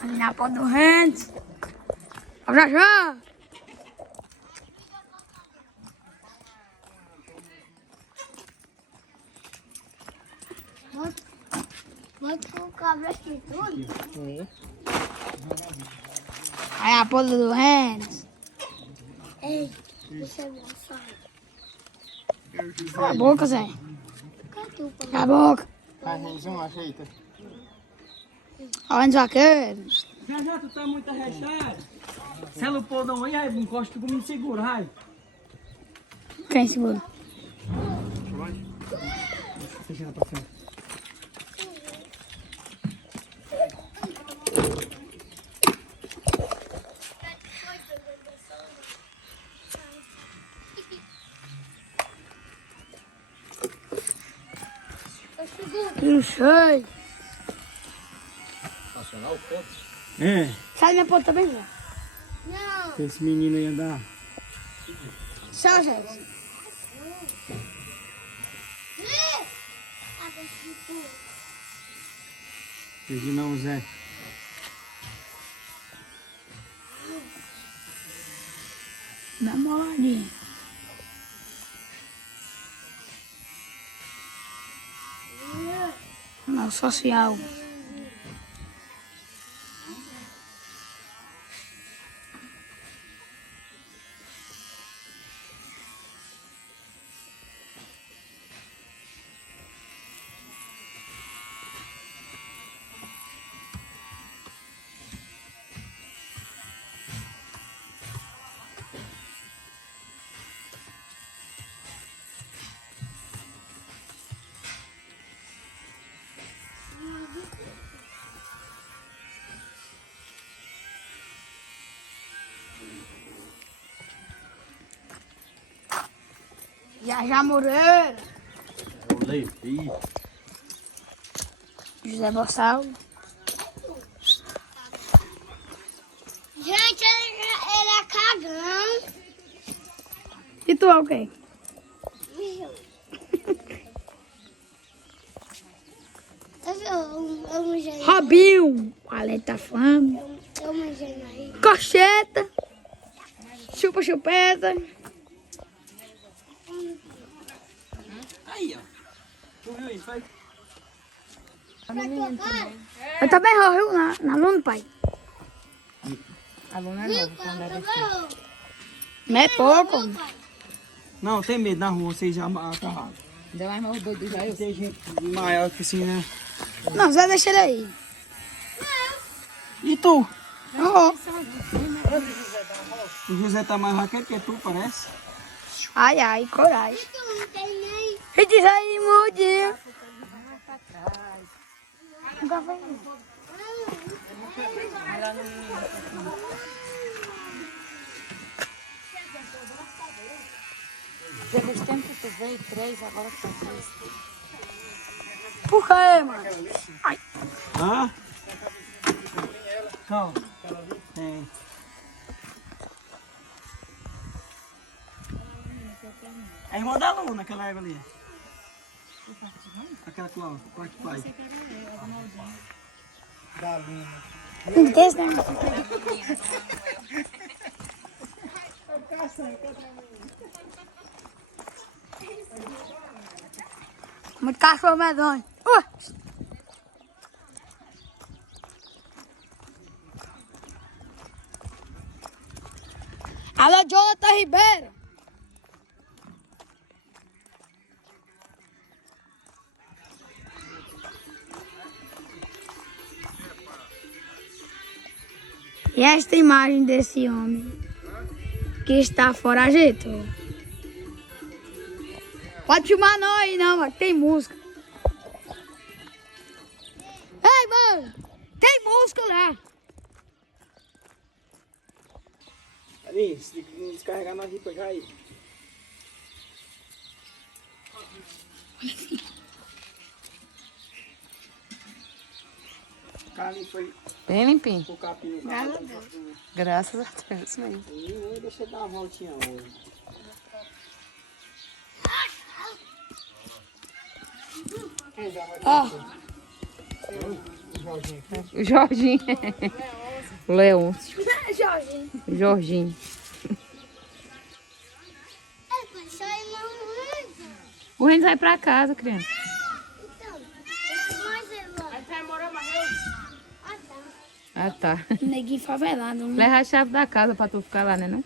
Ali na porta do Renz. Abra já. Bota o cabra aqui tudo. Aí a porta do Renz. Ei, você é moçada. Cala a boca, Zé. Cadê o Cala a boca. Vai, Renzão, ajeita. Olha onde vaqueiro. Já, tu tá muito arrestado. Se ela pôr não aí, aí, encosta comigo, segura, aí. Quem segura? Deixa ela pra cima. Que cheio. É, Sai minha porta também, Zé. Não. esse menino aí andar. Tchau, gente. Perdi não, Zé. Dá uma olhadinha. Não, social. Já Moreira. Eu levei. José Bossal. Gente, ele é cagão. E tu é o quê? Eu manjei. Robinho. Paleta Fama. Eu manjei aí. Cocheta. Chupa-chupeta. Aí, ó. Tu viu isso, vai? Eu também rio na luna, pai. Aluno é novo, quando é daqui. Não é pouco. Não, tem medo na rua, vocês já agarraram. Ainda mais meu doido já eu. Tem gente maior que assim, né? Não, Zé, deixa ele aí. E tu? Oh. O José tá mais raquete que tu, parece. Ai, ai, coragem. Não tem nem. E diz aí, mudinho. Nunca foi isso. Teve os tempos que tu veio, 3, agora tu 6. Por quê, mano? Hã? Calma. Tem. É a irmã da Luna, aquela égua ali. Aquela Cláudia, parte do pai. Da Luna. Tem que ter esse, né? Muito cachorro medonho. Alô, Jonathan Ribeiro. E esta imagem desse homem que está foragido. Pode filmar não aí não, mas tem música. Ei, mano, tem música lá. Ali, se descarregar nós ir pegar aí. O carro foi Bem limpinho. o capim. Graças a Deus, isso mesmo. E deixa eu dar uma voltinha hoje. Ó. O Jorginho. O Leôncio. Jorginho. O Jorginho. É, pai, só ir lá no O Renzo vai pra casa, criança. Então, mas é lá. Ah, tá. Ah, tá. Neguinho favelado. Leva a chave da casa pra tu ficar lá, né, não?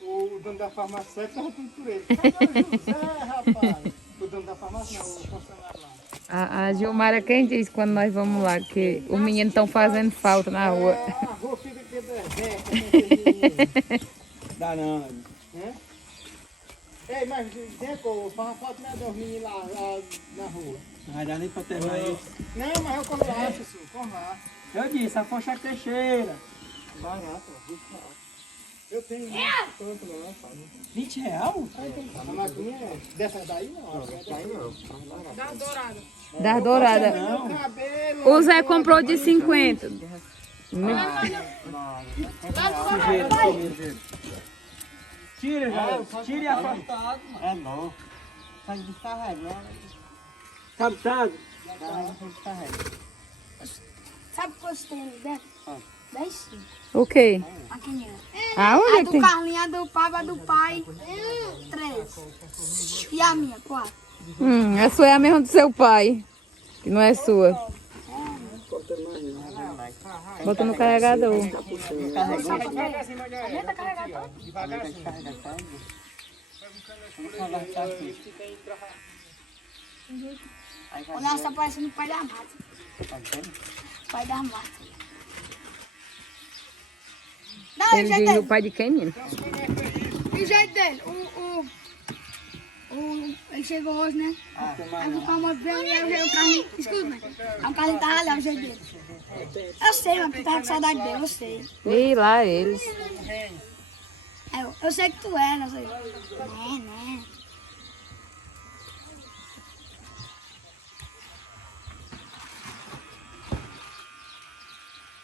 O dono da farmácia tava tudo por ele. Cadê o José, rapaz? O dono da farmácia não, o funcionário lá. A Gilmara, quem diz quando nós vamos lá que os meninos estão fazendo falta na rua? A rua fica aqui deserta, Danado. né? Ei, mas Deco, faz uma foto, né, dos meninos lá na rua. Não vai dar nem pra terminar isso. Não, mas eu corro lá, Sussu, corro lá. Eu disse, a Foncha Teixeira. Barato, ó. Eu tenho tanto lá, sabe? 20 real? A maquinha é dessa daí não. Daí não. Das douradas. Não. Cabelo. O Zé comprou de 50. Tira, já. Tire afastado. É não. Faz descarregar. Captado. Sabe quantos tem ali dentro? 10. O quê? Aqui, Aonde A é que do tem? Carlinhos, a do Pablo, a do pai. 3. E a minha, 4. A sua é a mesma do seu pai. Que não é sua. Bota no carregador. A minha tá carregada. O Nelson tá parecendo o pai da mata. Pai da mata. Não, Ele diz o pai de quem, menino? E o jeito dele? Ele chegou hoje, né? Aí o Calma veio e aí o Carlinhos. Escuta, né? Aí o Carlinhos tava ali, o jeito dele. Eu sei, mas tu tava com saudade dele, eu sei. Ih, lá eles. Eu sei que tu é, né? Eu sei. Né?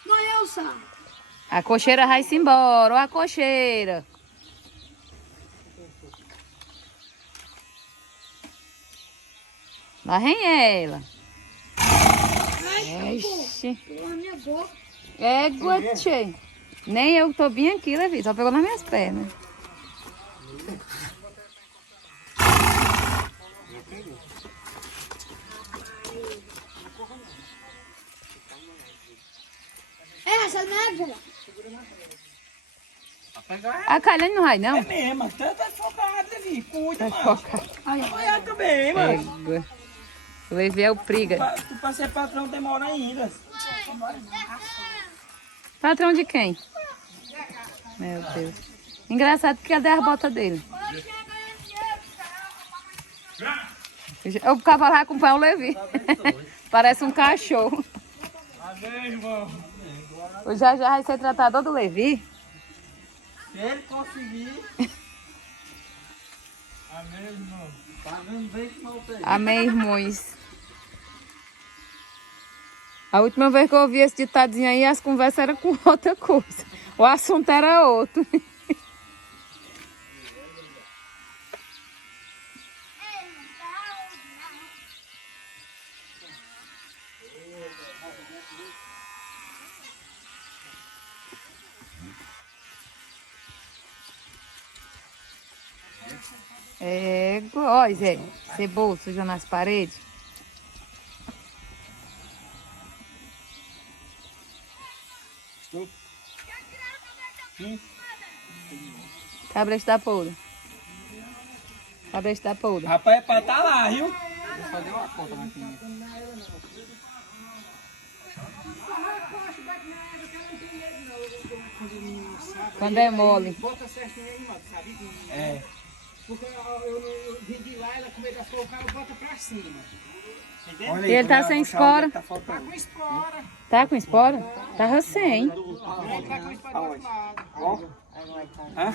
Noelsa! A cocheira vai-se embora. Ó a cocheira. Lá vem ela. Ixi. Pegou na minha boca. Égua, tchê. Nem eu que tô bem aqui, Levi. Só pegou nas minhas pernas. Essa não é, Júlia? A Kailane não vai, não? É mesmo, até tá focado, Levi. Cuida, Tá mano. focado. Olha também, mano. Égua. O Levi é o priga. Tu pra ser patrão demora ainda. Patrão de quem? Meu Deus. Engraçado porque ele deu as botas dele. O cavalo vai acompanhar o Levi. Parece um cachorro. Amém, irmão. O já vai ser tratador do Levi. Se ele conseguir. Amém, irmão. Tá vendo bem que falta aí. Amém, irmãos. A última vez que eu ouvi esse ditadinho aí, as conversas eram com outra coisa. O assunto era outro. É, ó, Zé, cebola sujando nas paredes. Cabrete da podre. Cabrete da podre. Rapaz, é pra tá lá, viu? Quando é mole. Bota certinho aí, mano, sabe? É. Porque eu vim de lá, ela começa a colocar, eu boto pra cima. Entendeu? Olha E ele tá vou sem mostrar espora. onde é que tá faltando. Com espora. Tá com espora? Tava sem. Não, tá com espora do outro lado. Ó. Hã?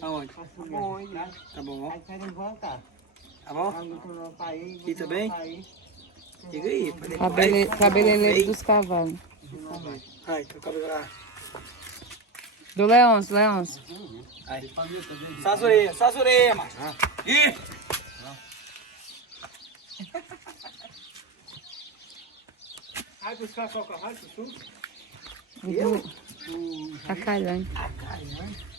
Aonde? Tá bom. Aí querem voltar. Tá bom? Aqui também? Diga aí. Cabeleireiro dos cavalos. Ai, teu cabelo lá. Do Leôncio, Leôncio. Aí. Só as orelhas, macho. Ih! Vai buscar qual carvalho, Sussu? Tá calhando. Caramba.